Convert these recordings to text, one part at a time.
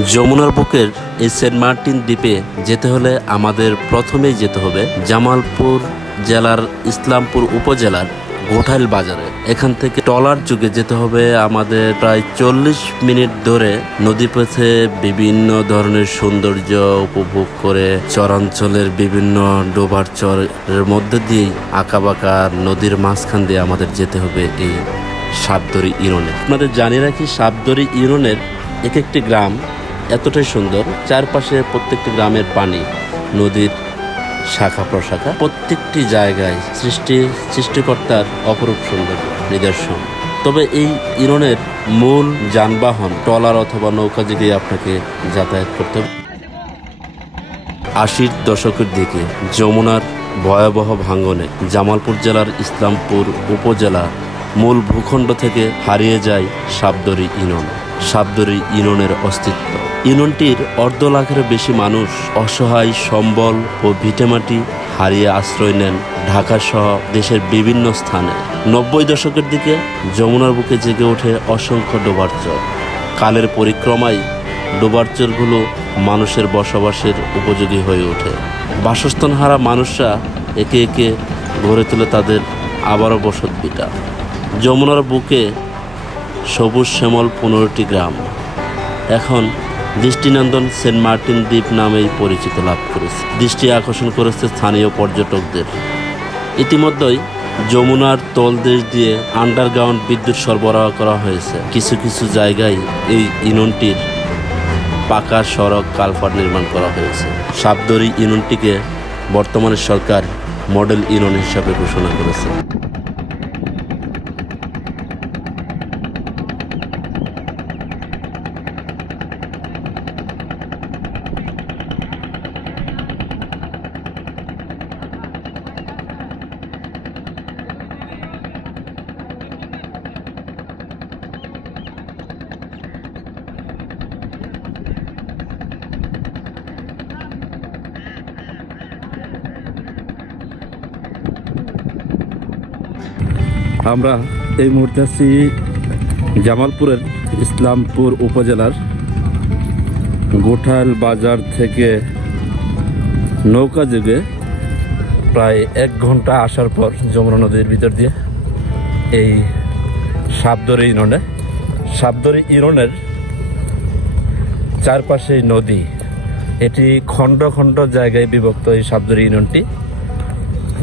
যমুনার বুকের এই সেন্ট মার্টিন দ্বীপে যেতে হলে আমাদের প্রথমেই যেতে হবে জামালপুর জেলার ইসলামপুর উপজেলার গোঠাইল বাজারে। এখান থেকে টলার যুগে যেতে হবে আমাদের প্রায় চল্লিশ মিনিট ধরে নদী পথে বিভিন্ন ধরনের সৌন্দর্য উপভোগ করে চরাঞ্চলের বিভিন্ন ডোবার চরের মধ্যে দিয়েই আঁকাবাঁকা নদীর মাঝখান দিয়ে আমাদের যেতে হবে এই সাবদরি ইরনে আপনাদের জানিয়ে রাখি সাবদরি ইরনের এক একটি গ্রাম এতটাই সুন্দর। চারপাশে প্রত্যেকটি গ্রামের পানি, নদীর শাখা প্রশাখা, প্রত্যেকটি জায়গায় সৃষ্টি, সৃষ্টিকর্তার অপরূপ সুন্দর নিদর্শন। তবে এই ইরনের মূল যানবাহন, ট্রলার অথবা নৌকা দিকে আপনাকে যাতায়াত করতে আশির দশকের দিকে যমুনার ভয়াবহ ভাঙ্গনে জামালপুর জেলার ইসলামপুর উপজেলা মূল ভূখণ্ড থেকে হারিয়ে যায় সাবদরি ইনন সাবদরি ইননের অস্তিত্ব। ইননটির অর্ধ লাখের বেশি মানুষ অসহায়, সম্বল ও ভিটেমাটি হারিয়ে আশ্রয় নেন ঢাকা সহ দেশের বিভিন্ন স্থানে। নব্বই দশকের দিকে যমুনার বুকে জেগে ওঠে অসংখ্য ডোবার চর কালের পরিক্রমায় ডোবারচরগুলো মানুষের বসবাসের উপযোগী হয়ে ওঠে। বাসস্থানহারা মানুষরা একে একে গড়ে তোলে তাদের আবারও বসত বিটা যমুনার বুকে সবুজ শ্যামল পনেরোটি গ্রাম। এখন দৃষ্টিনন্দন সেন্ট মার্টিন দ্বীপ নামেই পরিচিত লাভ করেছে। দৃষ্টি আকর্ষণ করেছে স্থানীয় পর্যটকদের। ইতিমধ্যেই যমুনার তলদেশ দিয়ে আন্ডারগ্রাউন্ড বিদ্যুৎ সরবরাহ করা হয়েছে। কিছু কিছু জায়গায় এই ইউনিয়নটির পাকা সড়ক কালভার্ট নির্মাণ করা হয়েছে। সাবদরি ইউনিয়নটিকে বর্তমানে সরকার মডেল ইউনিয়ন হিসাবে ঘোষণা করেছে। আমরা এই মুহূর্তে আছি জামালপুরের ইসলামপুর উপজেলার গোঠাল বাজার থেকে নৌকা যুগে প্রায় এক ঘণ্টা আসার পর যমুনা নদীর ভিতর দিয়ে এই সাবদরি ইউনিয়নে সাবদরি ইউনিয়নের চারপাশে নদী, এটি খণ্ড খণ্ড জায়গায় বিভক্ত এই সাবদরি ইউনিয়নটি।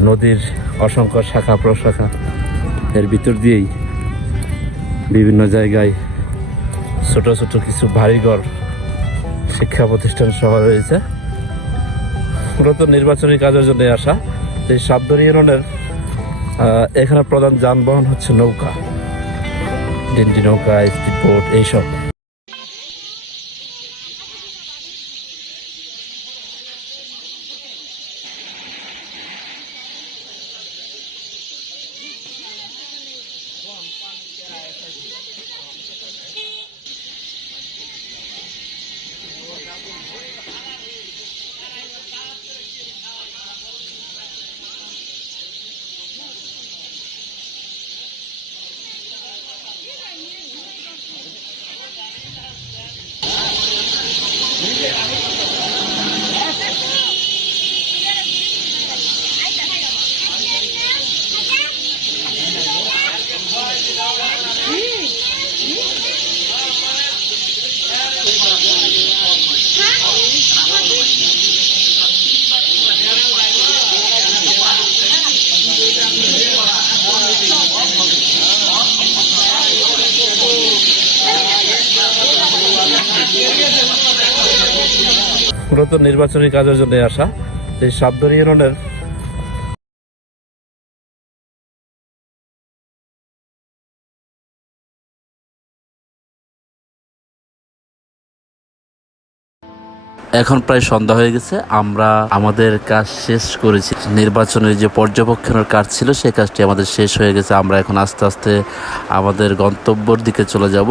নদীর অসংখ্য শাখা, প্রশাখা এর ভিতর দিয়েই বিভিন্ন জায়গায় ছোট ছোট কিছু বাড়িঘর, শিক্ষা প্রতিষ্ঠান সহ রয়েছে। মূলত নির্বাচনী কাজের জন্য আসা এই সাবদরি ইউনিয়নের এখানে প্রধান যানবাহন হচ্ছে নৌকা। ডিন্ডি নৌকা, স্পিড বোট, এইসব। মূলত নির্বাচনী কাজের জন্য আসা এই সাবদরি ইউনিয়নের এখন প্রায় সন্ধ্যা হয়ে গেছে, আমরা আমাদের কাজ শেষ করেছি। নির্বাচনের যে পর্যবেক্ষণের কাজ ছিল, সেই কাজটি আমাদের শেষ হয়ে গেছে। আমরা এখন আস্তে আস্তে আমাদের গন্তব্যর দিকে চলে যাব।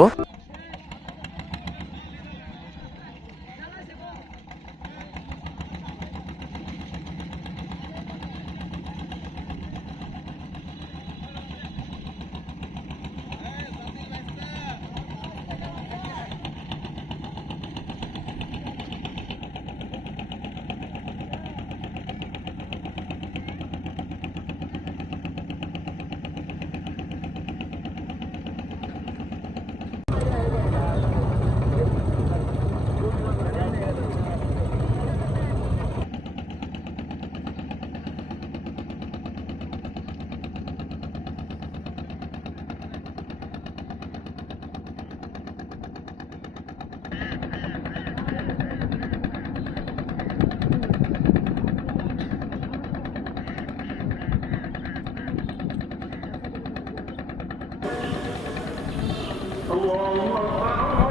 الله أكبر